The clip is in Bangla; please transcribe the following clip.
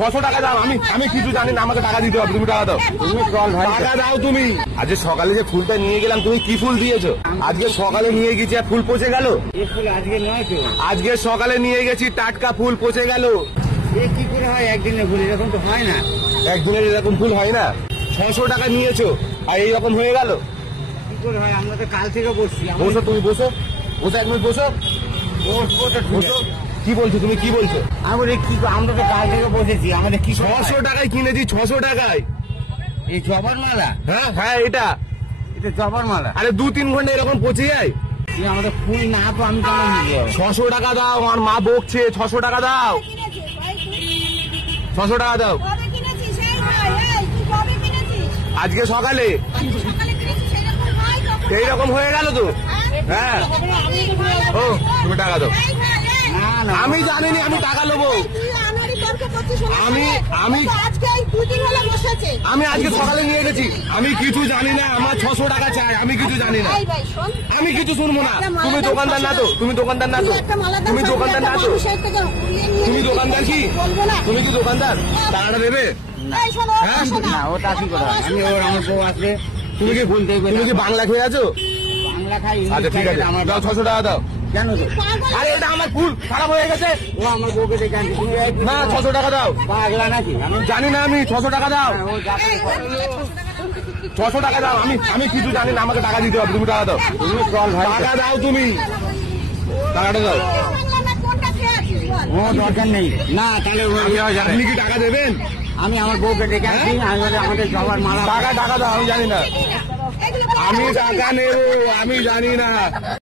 600 টাকা দাও। আমি কিছু জানি না, আমাকে টাকা দিতে হবে। তুমি টাকা দাও। তুমি চল ভাই, টাকা দাও তুমি। আজকে সকালে যে ফুলটা নিয়ে গেলাম, তুমি কি ফুল দিয়েছো? আজকে সকালে নিয়ে গেছি আর ফুল পচে গেল। এই ফুল আজকে নয় তো, আজকে সকালে নিয়ে গেছি, টাটকা ফুল পচে গেল। এ কি করে হয়? একদিনের ফুল এরকম তো হয় না। একদিনের এরকম ফুল হয় না। 600 টাকা নিয়েছো আর এইরকম হয়ে গেল। কি করে হয়? আমরা তো কাল থেকে বসছি। বসো, তুমি বসো, বসো, 1 মিনিট বসো। বসো। কি বলছো তুমি? কি বলছো? আমরা কি, আমরা তো কাল থেকে বসেছি। আমাদের কি 600 টাকায় কিনেছি, 600 টাকায়। এই জবার মালা? হ্যাঁ এটা জবার মালা। আরে 2-3 ঘন্টা এরকম পচে যায়। আমাদের ফুল না তো আমি কেন নিবো? 600 টাকা দাও। আমার মা বকছে। 600 টাকা দাও। 600 টাকা দাও। আজকে সকালে এইরকম হয়ে গেল তো। হ্যাঁ, ও তুমি টাকা দাও। না আমি জানিনি, আমি টাকা নেবো। আমি আজকে সকালে নিয়ে গেছি। আমি কিছু জানি না, আমার 600 টাকা চাই। আমি কিছু জানি না, আমি কিছু শুনবো না। তুমি দোকানদার না তো? তুমি দোকানদার না তো? তুমি দোকানদার না তো? তুমি দোকানদার কি? তুমি কি দোকানদার? টাকাটা দেবে? হ্যাঁ, না, ওটা কি করে হয়? আমি ওর আমার বউ আসবে। তুমি কি বলতে তুমি কি বাংলা খেয়ে আছো? বাংলা খাই। আচ্ছা ঠিক আছে, আমার দাও 600 টাকা দাও। কেন তো? আরে এটা আমার ফুল খারাপ হয়ে গেছে। ও আমার বউকে দেখে আনছি। তুমি না, 600 টাকা দাও। পাগলা নাকি? আমি জানি না, আমি 600 টাকা দাও। ও যাবে। 600 টাকা দাও। আমি কিছু জানি না, আমাকে টাকা দিতে হবে। তুমি টাকা দাও। তুমি চল ভাই, টাকা দাও তুমি। টাকাটা দাও। ও দরকার নেই। না তাহলে আপনি কি টাকা দেবেন? আমি আমার বউকে ডেকে আনছি। আমাদের জবার মালা। টাকা দাও। আমি জানি না, আমি টাকা নেবো। আমি জানি না।